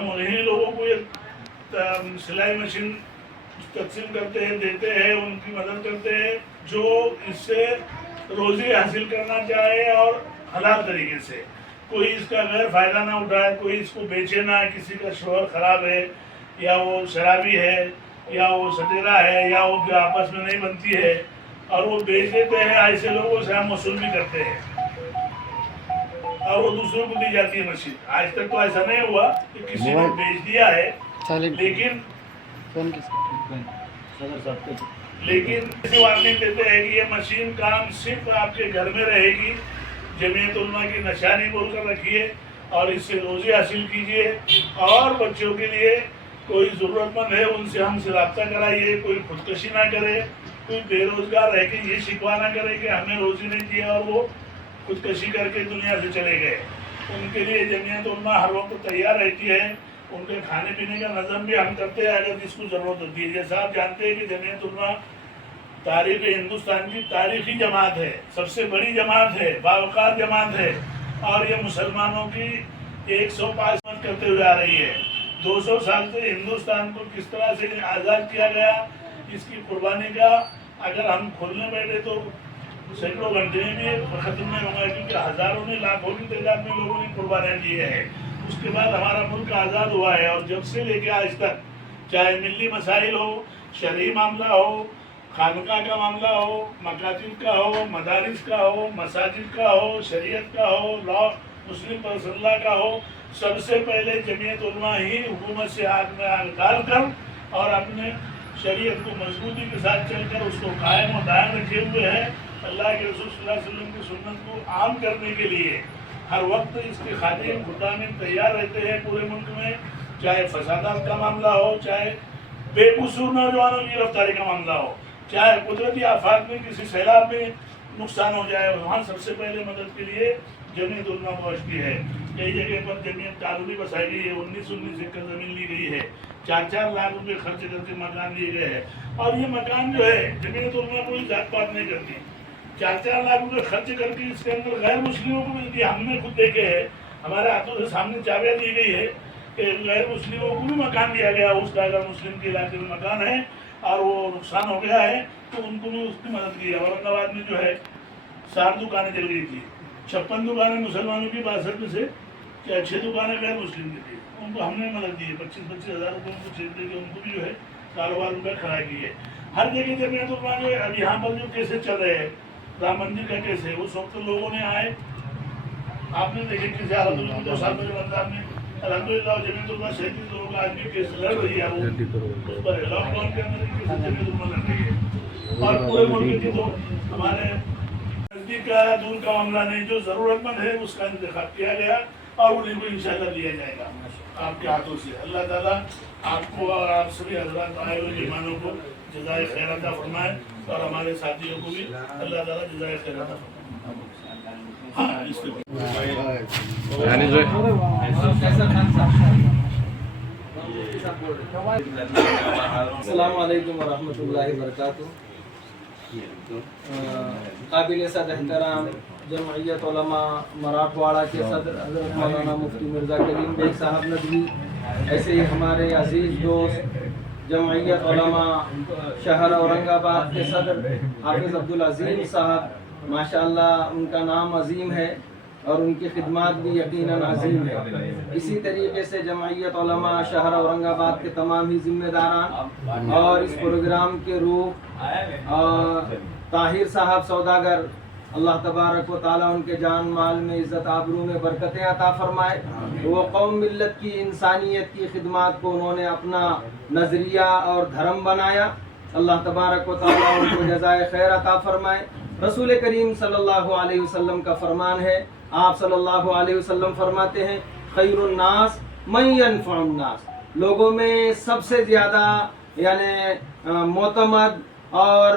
हम उन्हीं लोगों को ये सिलाई मशीन तकसीम करते हैं, देते हैं, उनकी मदद करते हैं जो इससे रोजी हासिल करना चाहे और हलाल तरीके से। कोई इसका गैर फायदा ना उठाए, कोई इसको बेचे ना, किसी का शोहर खराब है या वो शराबी है या वो सटेरा है या वो आपस में नहीं बनती है और वो बेच देते हैं, ऐसे लोगों से हम वसूल भी करते हैं और वो दूसरों को दी जाती है मशीन। आज तक तो ऐसा नहीं हुआ कि किसी ने बेच दिया है, लेकिन ऐसे वार्निंग देते हैं कि ये मशीन काम सिर्फ आपके घर में रहेगी, जमीयत उलमा की निशानी बोलकर रखिए और इससे रोजी हासिल कीजिए। और बच्चों के लिए कोई ज़रूरतमंद है उनसे हमसे रब्ता कराइए, कोई खुदकशी ना करे, कोई बेरोजगार रह के ये शिकवा ना करे कि हमें रोजी नहीं दिया और वो खुदकशी करके दुनिया से चले गए। उनके लिए जमीयत उलमा हर वक्त तैयार रहती है, उनके खाने पीने का नज़म भी हम करते हैं अगर जिसको ज़रूरत होती है। जैसा आप जानते हैं कि जमीयत उलमा तारीख हिंदुस्तान की तारीखी जमात है, सबसे बड़ी जमात है, बावकार जमात है और ये मुसलमानों की 105 करते हुए आ रही है। 200 साल से हिंदुस्तान को किस तरह से आज़ाद किया गया, इसकी कुर्बानी का अगर हम खोलने बैठे तो सैकड़ों घंटे में भी खत्म नहीं होगा, क्योंकि हज़ारों में लाखों की तादाद में लोगों ने कुर्बानियाँ दी है। उसके बाद हमारा मुल्क आज़ाद हुआ है और जब से लेके आज तक चाहे मिली मसाइल हो, शरई मामला हो, खानका का मामला हो, मकातिब का हो, मदारिस का हो, मसाजिद का हो, शरीयत का हो, लॉ मुस्लिम पर्सनला का हो, सबसे पहले जमीयत उलमा ही हुकूमत से आग में आग डाल कर और अपने शरीयत को मजबूती के साथ चलकर उसको कायम और दायम रखे हुए है। अल्लाह के रसूल सल्लल्लाहु अलैहि वसल्लम की सुन्नत को आम करने के लिए हर वक्त इसके खातिर खुदामिन तैयार रहते हैं पूरे मुल्क में, चाहे फसादात का मामला हो, चाहे बेकसूर नौजवानों की गिरफ्तारी का मामला हो, चाहे कुदरती आफात में किसी सैलाब में नुकसान हो जाए, वहाँ सबसे पहले मदद के लिए जमीयत उलमा पहुँचती है। कई जगह पर जमीयत कानूनी बसाई गई है, 19 एकड़ ज़मीन ली गई है, 4-4 लाख रुपए खर्च करके मकान लिए गए हैं और ये मकान जो है जमीयत उलमा कोई जात पात नहीं करती। 4-4 लाख रुपए खर्च करके इसके अंदर गैर मुस्लिमों को मिलती है। हमने खुद देखे है, हमारे हाथों से सामने चाबियाँ दी गई है कि गैर मुस्लिमों को भी मकान दिया गया, उसका अगर मुस्लिम के इलाके में मकान है और वो नुकसान हो गया है तो उनको भी उसकी मदद की है। औरंगाबाद में जो है 60 दुकानें जल गई थी, 56 दुकानें मुसलमानों की 62 में से 6 दुकानें गैर मुस्लिम की थी, उनको हमने मदद दी है। 25-25 हज़ार रुपये उनको चेक दे के उनको भी जो है कारोबार उनका खड़ा की है। हर जगह जमीयत उलमा जो है, अब यहाँ पर जो केसेस चल रहे हैं, राम मंदिर का केस है, उस वक्त लोगों ने आए, आपने देखे किसी हालत 2 साल में रमजान में अल्हम्दुलिल्लाह जमीयत उलमा 37 लोगों का आज भी केस लड़ रही है। वो उस पर लॉकडाउन के अंदर जमीयत उलमा लड़ रही है और पूरे मुल्क की तो हमारे नजदीक का दूर का मामला नहीं, जो जरूरतमंद है उसका इंतखाब किया गया और उन्हें को इंशाअल्लाह दिया जाएगा आपके हाथों से। अल्लाह ताला आपको और आप सभी हजरात आए हुए मेहमानों को जज़ाए खैर अता फरमाए और हमारे साथियों को भी अल्लाह ताला जज़ाए खैर अता फरमाए। हाँ, अस्सलामु अलैकुम वरहमतुल्लाहि वबरकातुहू। काबिल सद एहतराम जमइयत उलमा मराठवाड़ा के सदर हज़रत मौलाना मुफ्ती मिर्ज़ा करीम बेग साहब नदवी, ऐसे ही हमारे अजीज़ दोस्त जमइयत उलमा शहर औरंगाबाद के सदर हाफिज़ अब्दुल अज़ीम साहब, माशाअल्लाह उनका नाम अजीम है और उनकी खिदमत भी यकीनन अजीम है। इसी तरीके से जमइयत उलमा शहर औरंगाबाद के तमाम ही जिम्मेदारान और इस प्रोग्राम के रूह ताहिर साहब सौदागर, अल्लाह तबारक व ताला उनके जान माल में इज़्ज़त आबरू में बरकतें अता फरमाए। वो कौम मिल्लत की इंसानियत की खिदमत को उन्होंने अपना नज़रिया और धर्म बनाया, अल्लाह तबारक व ताला उनको जज़ाए खैर अता फरमाए। रसूल करीम सल्लल्लाहु अलैहि वसल्लम का फरमान है, आप सल्लल्लाहु अलैहि वसल्लम फरमाते हैं खैरुन नास मन यनफउन नास, लोगों में सबसे ज़्यादा यानी मोतमद और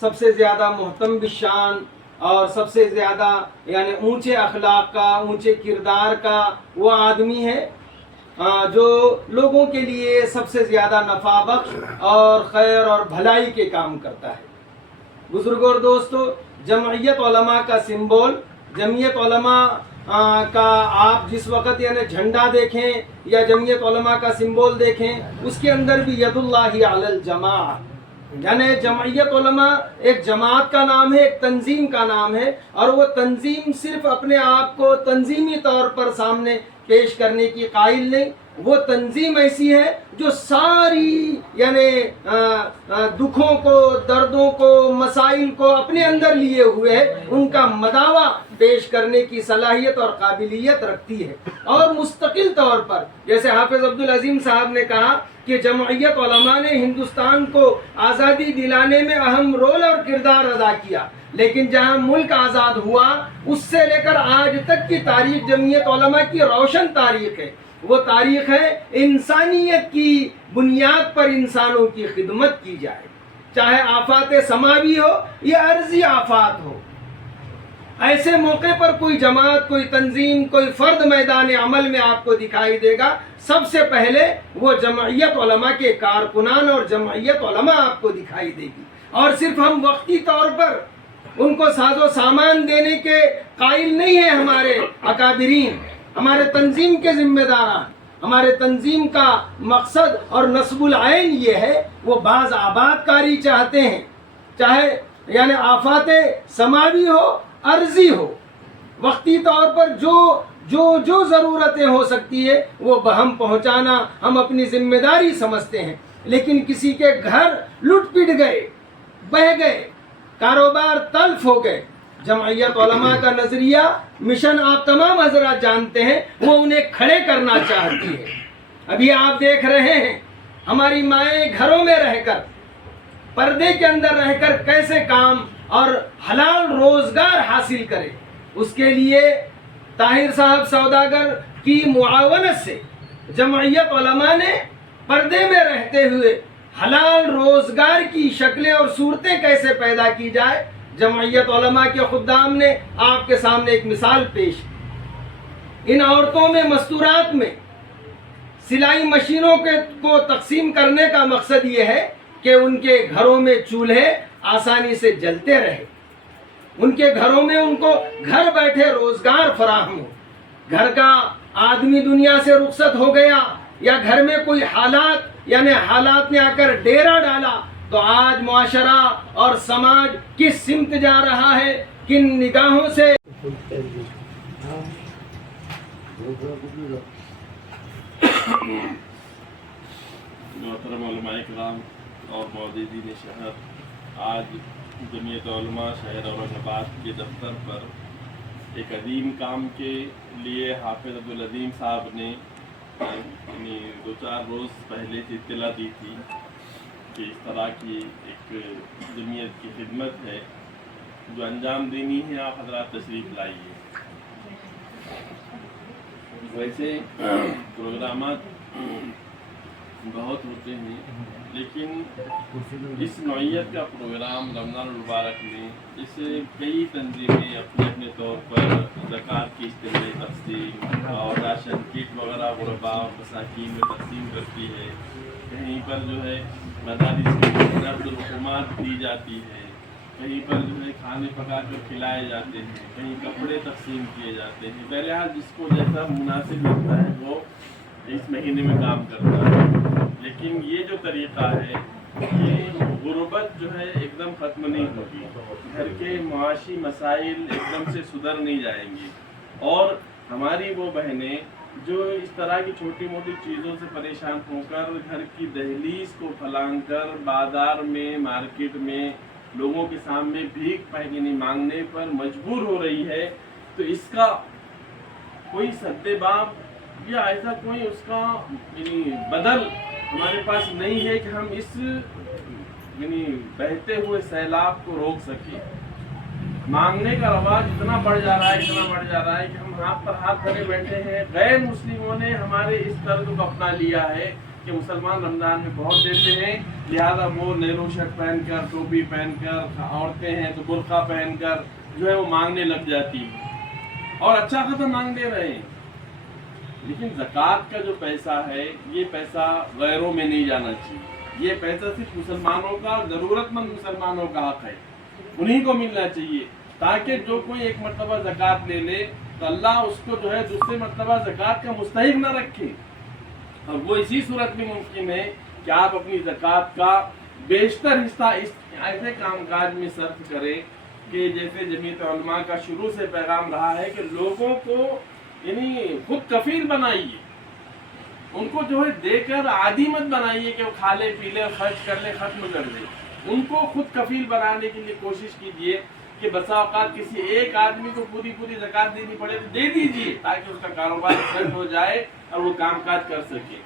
सबसे ज़्यादा मुहतम बिशान और सबसे ज़्यादा यानी ऊंचे अखलाक का, ऊंचे किरदार का वो आदमी है जो लोगों के लिए सबसे ज़्यादा नफ़ा बख्श और खैर और भलाई के काम करता है। बुजुर्गों और दोस्तों, जमइयत उलमा का सिंबल, जमइयत उलमा का आप जिस वक्त यानी झंडा देखें या जमीयत उलमा का सिंबल देखें, उसके अंदर भी यदुल्लाहि अलल जमा, यानी जमयत उलमा एक जमात का नाम है, एक तंजीम का नाम है। और वो तंजीम सिर्फ अपने आप को तंजीमी तौर पर सामने पेश करने की कायल नहीं, वो तंजीम ऐसी है जो सारी यानी दुखों को, दर्दों को, मसाइल को अपने अंदर लिए हुए है, उनका मदावा पेश करने की सलाहियत और काबिलियत रखती है। और मुस्तकिल तौर पर, जैसे हाफिज अब्दुल अजीम साहब ने कहा कि जमयत उलमा ने हिंदुस्तान को आज़ादी दिलाने में अहम रोल और किरदार अदा किया, लेकिन जहां मुल्क आज़ाद हुआ उससे लेकर आज तक की तारीख जमयत उलमा की रोशन तारीख है। वो तारीख है इंसानियत की बुनियाद पर इंसानों की खिदमत की जाए, चाहे आफात समावी हो या अर्जी आफात हो। ऐसे मौके पर कोई जमात, कोई तंजीम, कोई फर्द मैदान अमल में आपको दिखाई देगा, सबसे पहले वो जमयत उलमा के कारकुनान और जमयत उलमा आपको दिखाई देगी। और सिर्फ हम वक्ती तौर पर उनको साजो सामान देने के कायल नहीं है हमारे अकाबिरीन, हमारे तंजीम के जिम्मेदारान। हमारे तंजीम का मकसद और नस्बुल आइन ये है, वो बाज आबादकारी चाहते हैं, चाहे यानी आफाते समावी हो, अर्जी हो। वक्ती तौर पर जो ज़रूरतें हो सकती है वो बहम पहुंचाना हम अपनी जिम्मेदारी समझते हैं। लेकिन किसी के घर लुट पिट गए, बह गए, कारोबार तल्फ हो गए, जमयत उलमा का नजरिया, मिशन आप तमाम हजरात जानते हैं, वो उन्हें खड़े करना चाहती है। अभी आप देख रहे हैं हमारी माएँ घरों में रहकर, पर्दे के अंदर रहकर कैसे काम और हलाल रोजगार हासिल करें। उसके लिए ताहिर साहब सौदागर की मुआवनत से जमयत उलमा ने पर्दे में रहते हुए हलाल रोजगार की शक्लें और सूरतें कैसे पैदा की जाए, जमयत उलमा के खुद्दाम ने आपके सामने एक मिसाल पेश की। इन औरतों में मस्तूरात में सिलाई मशीनों को तकसीम करने का मकसद ये है कि उनके घरों में चूल्हे आसानी से जलते रहे, उनके घरों में उनको घर बैठे रोजगार फराहम हो। घर का आदमी दुनिया से रुखसत हो गया या घर में कोई हालात ने आकर डेरा डाला, तो आज मुआशरा और समाज किस सिमत जा रहा है, किन निगाहों से। मोहतरम उलमाए किराम और मौजूदीन शहर, आज जमीयत उलमा शहर औरंगाबाद के दफ्तर पर एक अदीम काम के लिए हाफिज अब्दुल अजीम साहब ने 2-4 रोज़ पहले से इत्तला दी थी कि इस तरह की एक जमीयत की खिदमत है जो अंजाम देनी है, आप हजरात तशरीफ़ लाइए। वैसे प्रोग्रामात बहुत होते हैं, लेकिन इस नौइयत का प्रोग्राम रमज़ान मुबारक में इसे कई तंजीमें अपने अपने तौर पर ज़कात की इज्तिमाई तक़सीम और राशन किट वगैरह गुरबा और मसाकीन में तक़सीम करती है। कहीं पर जो है मदारिस में नक़्ल-ओ-ख़ुमात दी जाती है, कहीं पर जो है खाने पका कर खिलाए जाते हैं, कहीं कपड़े तक़सीम किए जाते हैं। बहरहाल जिसको जैसा मुनासिब लगता है वो इस महीने में काम करता है। लेकिन ये जो तरीक़ा है, ये गुर्बत जो है एकदम ख़त्म नहीं होगी, घर के मुआशी मसाइल एकदम से सुधर नहीं जाएंगी। और हमारी वो बहनें जो इस तरह की छोटी मोटी चीज़ों से परेशान होकर घर की दहलीज को फलांग कर बाज़ार में, मार्केट में लोगों के सामने भीख मांगने पर मजबूर हो रही है, तो इसका कोई सद्देबाब या ऐसा कोई उसका बदल हमारे पास नहीं है कि हम इस बहते हुए सैलाब को रोक सकें। मांगने का रवाज इतना बढ़ जा रहा है कि हम हाथ पर हाथ धरे बैठे हैं। गैर मुस्लिमों ने हमारे इस तर्ज को अपना लिया है कि मुसलमान रमज़ान में बहुत देते हैं, लिहाजा वो नेहरू शर्ट पहनकर, टोपी पहनकर, औरतें हैं तो बुर्का पहनकर जो है वो मांगने लग जाती है और अच्छा खासा मांग दे रहे हैं। लेकिन ज़कात का जो पैसा है, ये पैसा गैरों में नहीं जाना चाहिए। ये पैसा सिर्फ मुसलमानों का, ज़रूरतमंद मुसलमानों का हक है, उन्हीं को मिलना चाहिए, ताकि जो कोई एक मरतबा ज़कात ले ले تو اللہ اس کو جو ہے دوسرے مرتبہ زکوٰۃ کا مستحق نہ رکھے، اور وہ اسی صورت میں ممکن ہے کہ آپ اپنی زکوٰۃ کا بیشتر حصہ اس ایسے کام کاج میں صرف کریں کہ جیسے جمعیت علماء کا شروع سے پیغام رہا ہے کہ لوگوں کو یعنی خود کفیل بنائیے، ان کو جو ہے دے کر عادی مت بنائیے کہ وہ کھا لے پی لے خرچ کر لے ختم کر دے، ان کو خود کفیل بنانے کے لیے کوشش کیجیے کہ بسا اوقات کسی ایک آدمی کو پوری زکوٰۃ دینی پڑے تو دے دیجیے تاکہ اس کا کاروبار سیٹ ہو جائے اور وہ کام کاج کر سکے۔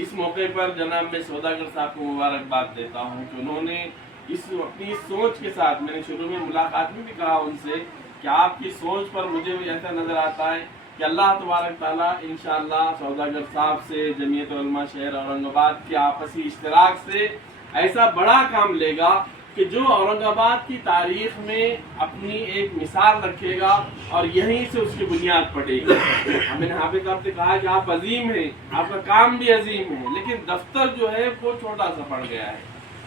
اس موقع پر جناب میں سوداگر صاحب کو مبارکباد دیتا ہوں کہ انہوں نے اپنی سوچ کے ساتھ، میں نے شروع میں ملاقات میں بھی کہا ان سے کہ آپ کی سوچ پر مجھے بھی ایسا نظر آتا ہے کہ اللہ تبارک تعالیٰ انشاءاللہ سوداگر صاحب سے جمعیت علماء شہر اورنگ آباد کے آپسی اشتراک سے ایسا بڑا کام لے گا کہ جو اورنگ آباد کی تاریخ میں اپنی ایک مثال رکھے گا اور یہیں سے اس کی بنیاد پڑے گی۔ ہمیں نے حافظ صاحب سے کہا کہ آپ عظیم ہیں، آپ کا کام بھی عظیم ہے، لیکن دفتر جو ہے وہ چھوٹا سا پڑ گیا ہے،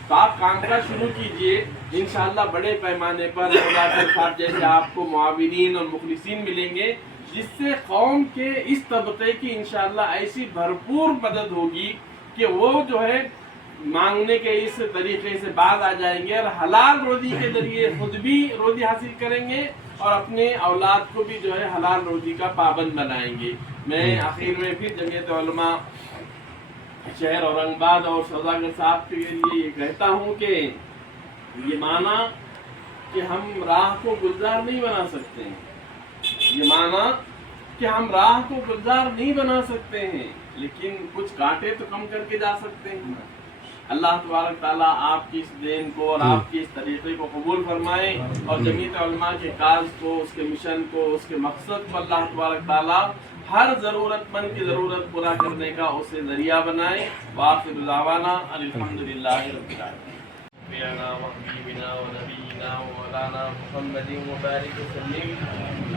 تو آپ کام کا شروع کیجئے، انشاءاللہ بڑے پیمانے پر سوداگر صاحب جیسے آپ کو معاونین اور مخلصین ملیں گے، جس سے قوم کے اس طبقے کی انشاءاللہ ایسی بھرپور مدد ہوگی کہ وہ جو ہے مانگنے کے اس طریقے سے باز آ جائیں گے اور حلال روزی کے ذریعے خود بھی روزی حاصل کریں گے اور اپنے اولاد کو بھی جو ہے حلال روزی کا پابند بنائیں گے۔ میں آخر میں پھر جمعیت علماء شہر اورنگ آباد اور سوداگر صاحب کے لیے یہ کہتا ہوں کہ یہ مانا کہ ہم راہ کو گلزار نہیں بنا سکتے ہیں، یہ مانا کہ ہم راہ کو گلزار نہیں بنا سکتے ہیں، لیکن کچھ کانٹے تو کم کر کے جا سکتے ہیں۔ اللہ تبارک تعالیٰ آپ کی اس دین کو اور آپ کی اس طریقے کو قبول فرمائے اور جمعیت علماء کے کاز کو، اس کے مشن کو، اس کے مقصد کو اللہ تبارک تعالیٰ ہر ضرورت مند کی ضرورت پورا کرنے کا اسے ذریعہ بنائے۔ وآخر دعوانا الحمدللہ رب العالمین۔ نبينا وحبيبنا ونبينا ومولانا محمد وبارك وسلم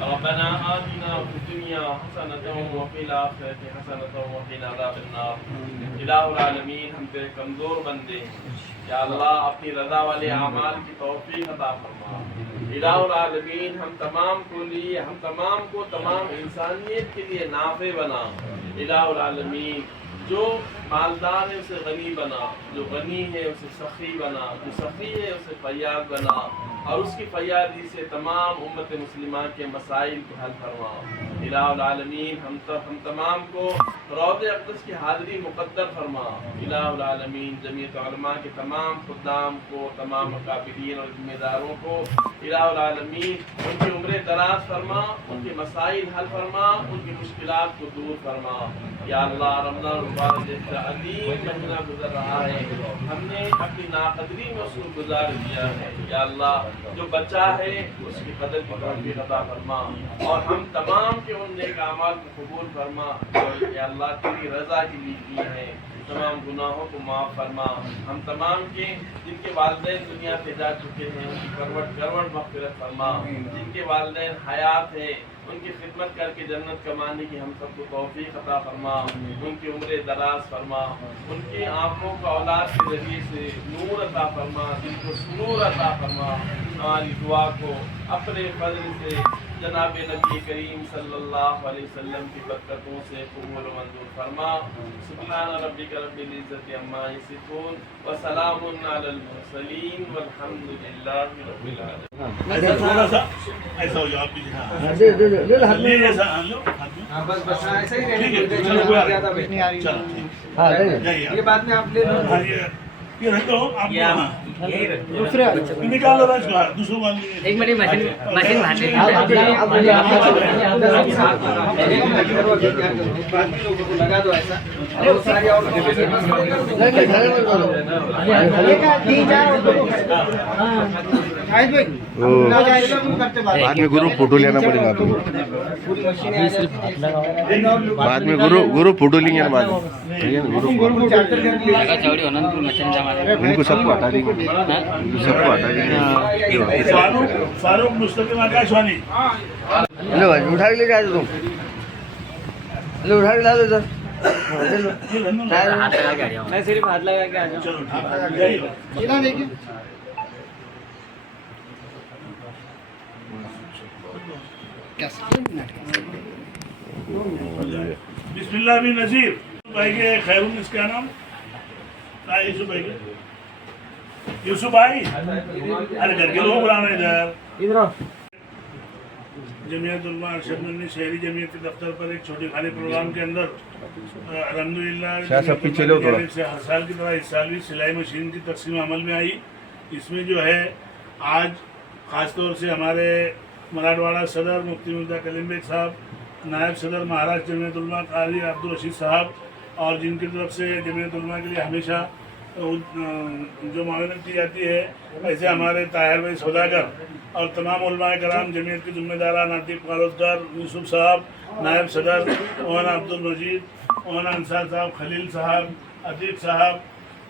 ربنا آتنا في الدنيا حسنة وفي الآخرة حسنة وقنا عذاب النار۔ الہ العالمین ہم تیرے کمزور بندے ہیں، یا اللہ اپنی رضا والے اعمال کی توفیق عطا فرما۔ الہ العالمین ہم تمام کو تمام انسانیت کے لیے نافع بنا۔ الہ العالمین جو مالدار ہے اسے غنی بنا، جو غنی ہے اسے سخی بنا، جو سخی ہے اسے فیاض بنا، اور اس کی فیاضی سے تمام امت مسلمہ کے مسائل کو حل فرما۔ الہ العالمین ہم تمام کو روضہ اقدس کی حاضری مقدر فرما۔ الہ العالمین جمعیت علماء کے تمام خدام کو، تمام اکابرین اور ذمہ داروں کو الہ العالمین ان کی عمر دراز فرما، ان کے مسائل حل فرما، ان کی مشکلات کو دور فرما۔ یا اللہ رمضان المبارک جیسا عظیم مہینہ گزر رہا ہے، ہم نے اپنی ناقدری میں اس کو گزار دیا ہے، یا اللہ جو بچا ہے اس کی قدر کی توفیق عطا فرما، اور ہم تمام کے ان نیک اعمال کو قبول فرما جو یا اللہ تیری رضا کے لیے کی ہے۔ تمام گناہوں کو معاف فرما۔ ہم تمام کے جن کے والدین دنیا سے جا چکے ہیں ان کی کروڑ مغفرت فرما، جن کے والدین حیات ہیں ان کی خدمت کر کے جنت کمانے کی ہم سب کو توفیق عطا فرما، ان کی عمر دراز فرما، ان کی آنکھوں کو اولاد کے ذریعے سے نور عطا فرما، دل کو سرور عطا فرما۔ ہماری دعا کو اپنے فضل سے جناب نبی کریم صلی اللہ علیہ وسلم کی برکتوں سے قبول و منظور فرما۔ سبحان ربک رب العزت عما یصفون وسلام علی المرسلین والحمد للہ رب العالمین۔ ایسا تھوڑا سا ایسا ہو جاؤ آپ بھی بس ایسا ہی ٹھیک ہے، رہے چلو کوئی آ زیادہ رہی نہیں۔ چلو یہ بعد میں آپ لے لو۔ ہاں یہ رکھ دو آپ کو، ہاں دوسرے نکال دو اس کو، دوسروں کو ایک منٹ مشین بھاگ لے لگا دو ایسا، اور ساری اور بعد میں گرو فوٹو لینا پڑے گا آپ کو، بعد میں گرو فوٹو لیں گے بعد میں چوڑی ہونا مشین جمع ان کو سب کو ہٹا دیں گے، ان کو سب کو ہٹا دیں گے۔ فاروق مستقیم آکاشوانی لو بھائی اٹھا کے لے جا دو، لو اٹھا کے لا دو سر، ہاتھ لگا کے آ جاؤں۔ میں صرف ہاتھ لگا کے آ جاؤں۔ چلو ٹھیک ہے۔ बिस्मिल्लाह भी नज़ीर भाई के खैरुन इसका नाम यूसुफ भाई के यूसुफ भाई अरे घर के लोग बुलाना इधर जमीयत उलमा अरशद मंडी शहरी जमीयत के दफ्तर पर एक छोटे खाली प्रोग्राम के अंदर अल्हम्दुलिल्लाह से हर साल की तरह इस साल भी सिलाई मशीन की तकसीम अमल में आई। इसमें जो है आज ख़ासतौर से हमारे मराठवाड़ा सदर मुफ्ती मिर्ज़ा कलीम बेग साहब, नायब सदर महाराष्ट्र जमीयत उलमा कारी अब्दुल रशीद साहब और जिनकी तरफ से जमीयत उलमा के लिए हमेशा जो मावनत की जाती है, ऐसे हमारे ताहिर भाई सौदागर और तमाम उलमाए कराम जमीयत के ज़िम्मेदार नातिक कारोजगार यूसुफ साहब, नायब सदर मौलाना अब्दुल मजीद, मौलाना अंसार साहब, खलील साहब, अतीक साहब,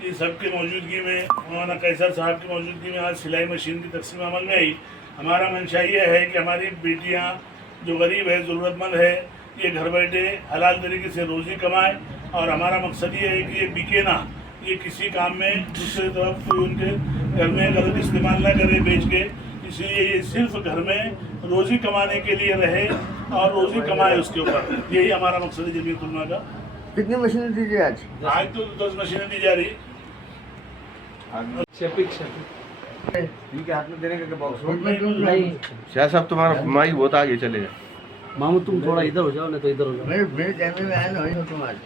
ये सब की मौजूदगी में मौलाना कैसर साहब की मौजूदगी में आज सिलाई मशीन की तकसीम अमल में आई। हमारा मंशा ये है कि हमारी बेटियाँ जो गरीब है, ज़रूरतमंद है, ये घर बैठे हलाल तरीके से रोज़ी कमाएँ और हमारा मकसद ये है कि ये बिके ना, ये किसी काम में दूसरी तरफ कोई उनके घर में गलत इस्तेमाल ना करे बेच के, इसलिए ये सिर्फ घर में रोज़ी कमाने के लिए रहे और रोज़ी कमाए उसके ऊपर, यही हमारा मकसद है जमीयत उलमा का। कितनी मशीनें दीजिए आज? आज तो 10 मशीनें दी जा रही। शफीक इनके हाथ में देने का बॉक्स नहीं शाह साहब तुम्हारा माइक बहुत आगे चले गए। मामू तुम थोड़ा इधर हो जाओ, नहीं तो इधर हो जाओ। मेरे कैमरे में आया ना, तुम आज